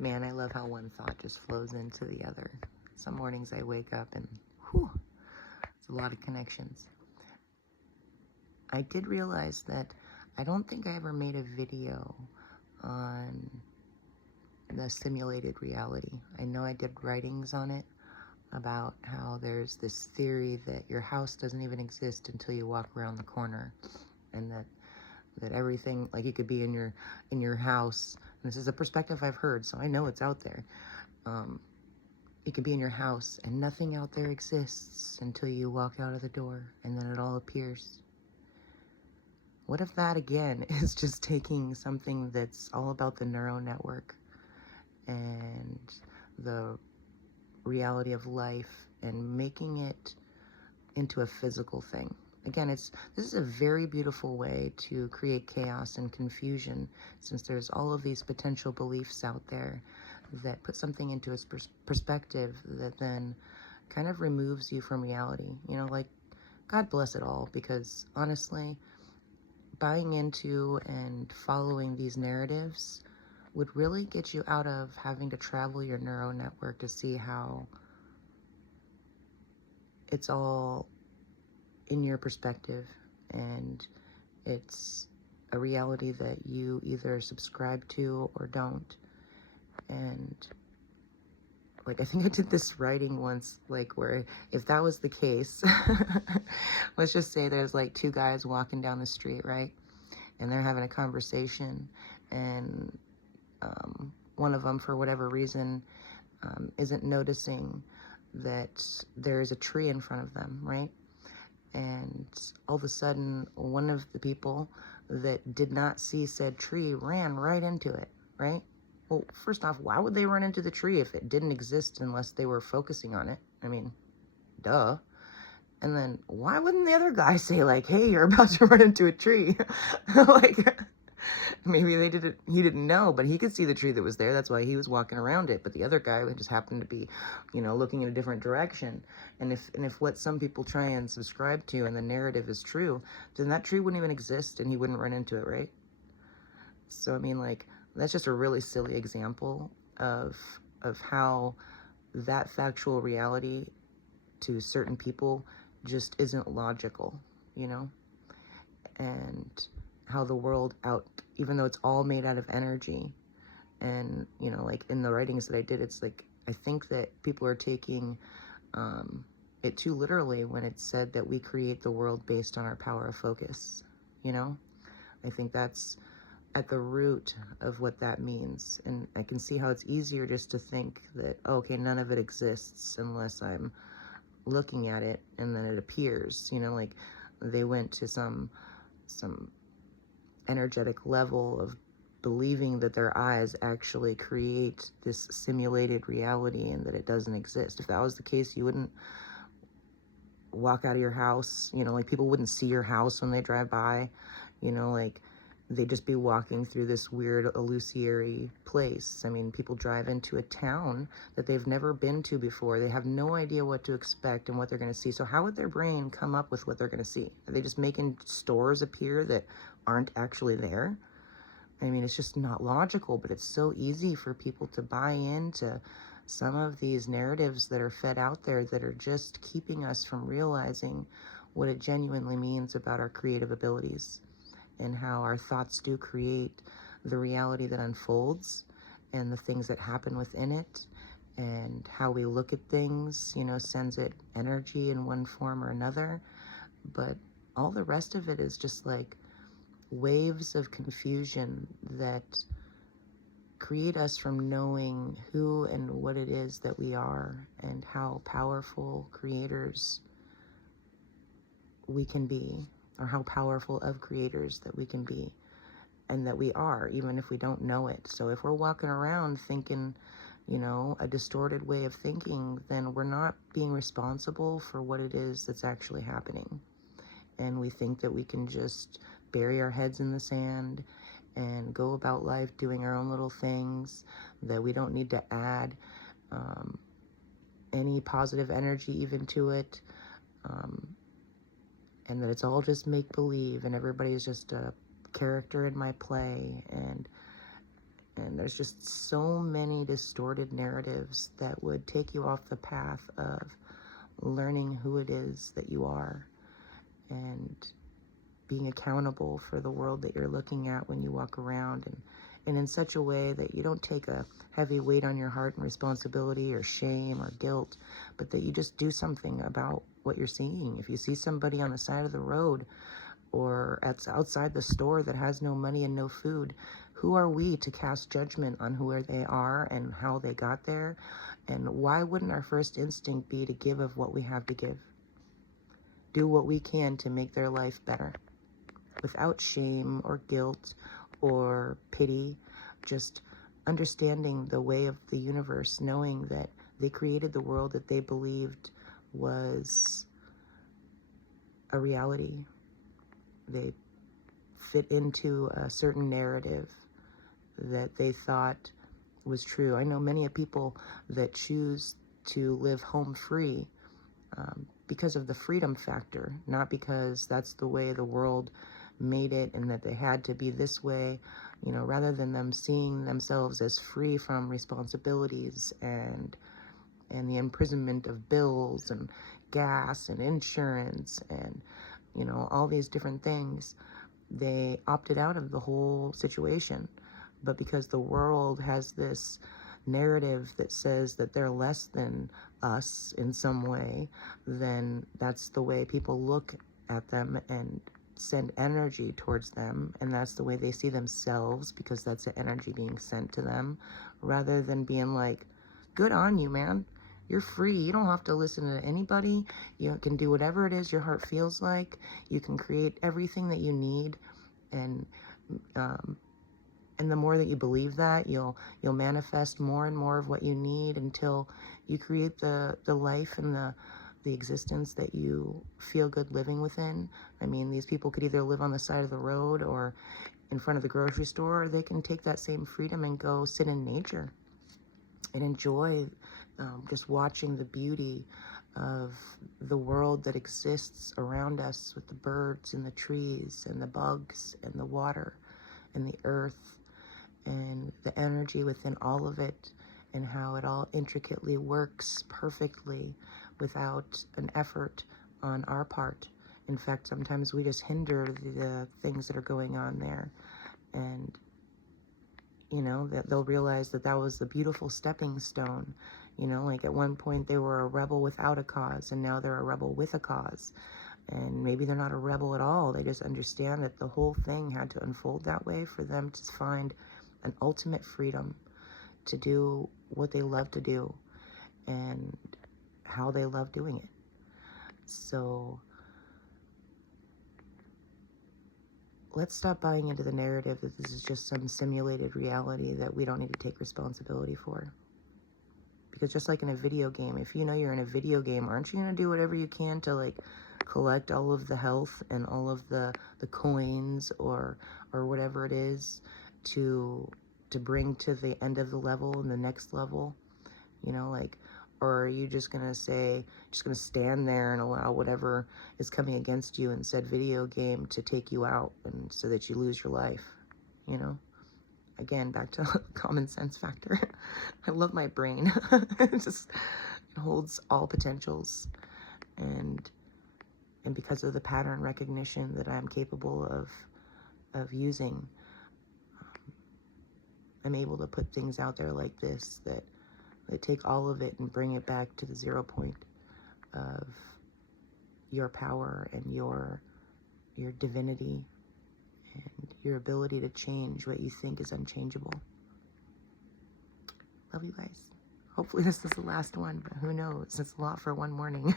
Man, I love how one thought just flows into the other. Some mornings I wake up and whew, it's a lot of connections. I did realize that I don't think I ever made a video on the simulated reality. I know I did writings on it about how there's this theory that your house doesn't even exist until you walk around the corner, and that everything, like, you could be in your house. And this is a perspective I've heard, so I know it's out there. You could be in your house and nothing out there exists until you walk out of the door, and then it all appears. What if that, again, is just taking something that's all about the neural network and the reality of life and making it into a physical thing? Again, this is a very beautiful way to create chaos and confusion, since there's all of these potential beliefs out there that put something into its perspective that then kind of removes you from reality. You know, like, God bless it all, because honestly, buying into and following these narratives would really get you out of having to travel your neural network to see how it's all in your perspective, and it's a reality that you either subscribe to or don't. And like, I think I did this writing once, like, where if that was the case, let's just say there's like two guys walking down the street, right? And they're having a conversation, and one of them, for whatever reason, isn't noticing that there's a tree in front of them, right? And all of a sudden, one of the people that did not see said tree ran right into it, right? Well, first off, why would they run into the tree if it didn't exist unless they were focusing on it? I mean, duh. And then why wouldn't the other guy say, like, hey, you're about to run into a tree? Like, maybe he didn't know, but he could see the tree that was there. That's why he was walking around it. But the other guy just happened to be, looking in a different direction. And if what some people try and subscribe to and the narrative is true, then that tree wouldn't even exist and he wouldn't run into it, right? So, I mean, like, that's just a really silly example of how that factual reality to certain people just isn't logical, and how the world even though it's all made out of energy, and, like in the writings that I did, it's like, I think that people are taking it too literally when it's said that we create the world based on our power of focus, I think that's at the root of what that means. And I can see how it's easier just to think that, okay, none of it exists unless I'm looking at it, and then it appears, like they went to some energetic level of believing that their eyes actually create this simulated reality and that it doesn't exist. If that was the case, you wouldn't walk out of your house, like people wouldn't see your house when they drive by, like they'd just be walking through this weird illusory place. I mean, people drive into a town that they've never been to before. They have no idea what to expect and what they're going to see. So how would their brain come up with what they're going to see? Are they just making stores appear that aren't actually there? I mean, it's just not logical, but it's so easy for people to buy into some of these narratives that are fed out there that are just keeping us from realizing what it genuinely means about our creative abilities, and how our thoughts do create the reality that unfolds and the things that happen within it, and how we look at things, sends it energy in one form or another. But all the rest of it is just like waves of confusion that create us from knowing who and what it is that we are, and how powerful creators we can be, or how powerful of creators that we can be, and that we are, even if we don't know it. So if we're walking around thinking, a distorted way of thinking, then we're not being responsible for what it is that's actually happening. And we think that we can just bury our heads in the sand and go about life doing our own little things, that we don't need to add any positive energy even to it. And that it's all just make-believe, and everybody's just a character in my play, and And there's just so many distorted narratives that would take you off the path of learning who it is that you are and being accountable for the world that you're looking at when you walk around, and in such a way that you don't take a heavy weight on your heart and responsibility or shame or guilt, but that you just do something about what you're seeing. If you see somebody on the side of the road or outside the store that has no money and no food, who are we to cast judgment on who they are and how they got there? And why wouldn't our first instinct be to give of what we have to give? Do what we can to make their life better, without shame or guilt or pity, just understanding the way of the universe, knowing that they created the world that they believed was a reality. They fit into a certain narrative that they thought was true. I know many people that choose to live home free because of the freedom factor, not because that's the way the world made it and that they had to be this way, rather than them seeing themselves as free from responsibilities and the imprisonment of bills and gas and insurance and all these different things. They opted out of the whole situation. But because the world has this narrative that says that they're less than us in some way, then that's the way people look at them and send energy towards them, and that's the way they see themselves, because that's the energy being sent to them, rather than being like, good on you, man. You're free. You don't have to listen to anybody. You can do whatever it is your heart feels like. You can create everything that you need, and the more that you believe that, you'll manifest more and more of what you need until you create the life and the existence that you feel good living within. I mean, these people could either live on the side of the road or in front of the grocery store, or they can take that same freedom and go sit in nature and enjoy just watching the beauty of the world that exists around us, with the birds and the trees and the bugs and the water and the earth and the energy within all of it, and how it all intricately works perfectly without an effort on our part. In fact, sometimes we just hinder the things that are going on there. And that they'll realize that was the beautiful stepping stone. Like at one point they were a rebel without a cause, and now they're a rebel with a cause. And maybe they're not a rebel at all. They just understand that the whole thing had to unfold that way for them to find an ultimate freedom to do what they love to do and how they love doing it. So let's stop buying into the narrative that this is just some simulated reality that we don't need to take responsibility for. Because just like in a video game, if you know you're in a video game, aren't you going to do whatever you can to collect all of the health and all of the coins or whatever it is to bring to the end of the level and the next level? Or are you just going to stand there and allow whatever is coming against you in said video game to take you out, and so that you lose your life? Again, back to the common sense factor. I love my brain. It holds all potentials, and because of the pattern recognition that I'm capable of using, I'm able to put things out there like this that take all of it and bring it back to the 0 point of your power and your divinity and your ability to change what you think is unchangeable. Love you guys. Hopefully this is the last one, but who knows? It's a lot for one morning.